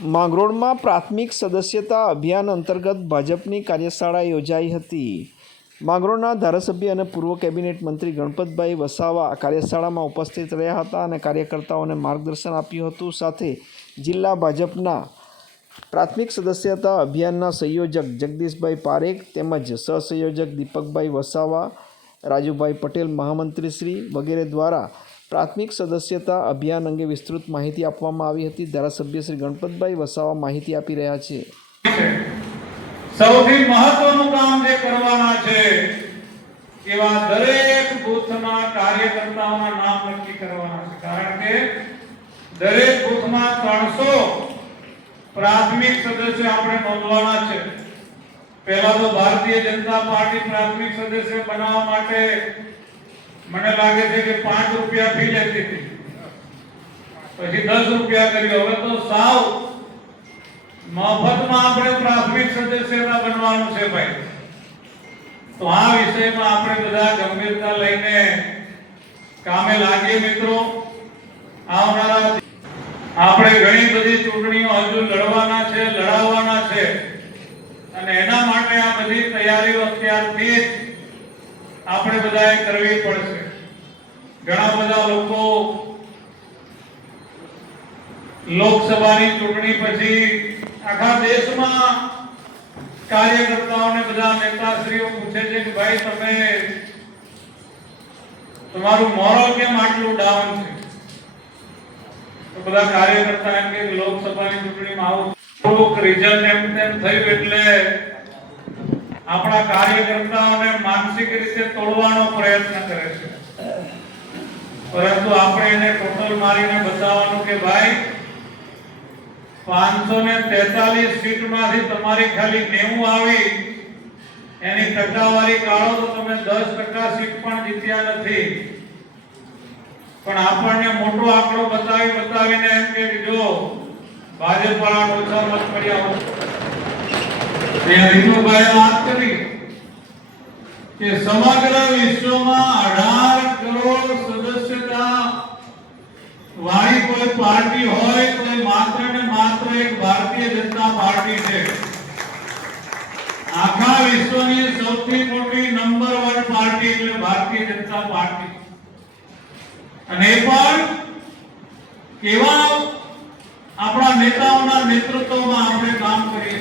માંગરોળમાં પ્રાથમિક સદસ્યતા અભિયાન અંતર્ગત ભાજપની કાર્યશાળા યોજાઈ હતી। માંગરોળના ધારાસભ્ય અને પૂર્વ કેબિનેટ મંત્રી ગણપતભાઈ વસાવા કાર્યશાળામાં ઉપસ્થિત રહ્યા હતા અને કાર્યકર્તાઓને માર્ગદર્શન આપ્યું હતું। સાથે જિલ્લા ભાજપના પ્રાથમિક સદસ્યતા અભિયાનના સંયોજક જગદીશભાઈ પારેખ તેમજ સહસંયોજક દીપકભાઈ વસાવા, રાજુભાઈ પટેલ, મહામંત્રીશ્રી વગેરે દ્વારા પ્રાથમિક સદસ્યતા અભિયાન અંગે વિસ્તૃત માહિતી આપવામાં આવી હતી। ધારાસભ્ય શ્રી ગણપતભાઈ વસાવા માહિતી આપી રહ્યા છે। સૌથી મહત્વનું કામ જે કરવાના છે એવા દરેક બૂથના કાર્યકર્તાઓના નામ નક્કી કરવાના છે, કારણ કે દરેક બૂથમાં 300 પ્રાથમિક સદસ્ય આપણે નોંધવાના છે। પહેલા તો ભારતીય જનતા પાર્ટી પ્રાથમિક સદસ્ય બનાવવા માટે મને લાગે છે કે 5 રૂપિયા ફી લેતી હતી, પછી 10 રૂપિયા કર્યો, હવે તો સાવ મફતમાં આપણે પ્રાથમિક સદસ્યતા બનવાનું છે ભાઈ। તો આ વિષયમાં આપણે બધા ગંભીરતા લઈને કામે લાગીએ મિત્રો। આવનારા આપણે ઘણી બધી ચૂંટણીઓ હજુ લડવાના છે, લડાવવાના છે, અને એના માટે આ બધી તૈયારીઓ અત્યારથી જ આપણે બધાએ કરવી પડશે। ઘણા બધા લોકો લોકસભાની ચૂંટણી પછી આખા દેશમાં કાર્યકર્તાઓને બધા નેતાશ્રીઓ પૂછે છે કે ભાઈ તમે તમારું મોરલ કેમ આટલું ડાઉન છે? તો બધા કાર્યકર્તા એમ કે લોકસભાની ચૂંટણીમાં આવું થોડુંક રિઝલ્ટ એમ તેમ થયું એટલે આપણા કાર્યકર્તાઓને માનસિક રીતે તોડવાનો પ્રયત્ન કરે છે, પરંતુ આપણે એને ટોટલ મારીને બતાવવાનું કે ભાઈ 543 સીટમાંથી તમારી ખાલી 90 આવી, એની ટકાવારી કાઢો તો તમે 10% સીટ પણ જીત્યા નથી। પણ આપણને મોટો આંકડો બતાવીને એમ કે જો ભાજપ વાળા ઓછા મત મળ્યા હોત। રીનુભાઈએ વાત કરી કે સમગ્ર વિશ્વમાં 18 કરોડ સદસ્યતા વાળી કોઈ પાર્ટી હોય તો માત્ર ને માત્ર એક ભારતીય જનતા પાર્ટી છે। આખા વિશ્વની સૌથી મોટી નંબર 1 પાર્ટી એટલે ભારતીય જનતા પાર્ટી। અને એ પણ કેવા આપણા નેતાઓના નેતૃત્વમાં આપણે કામ કરીએ।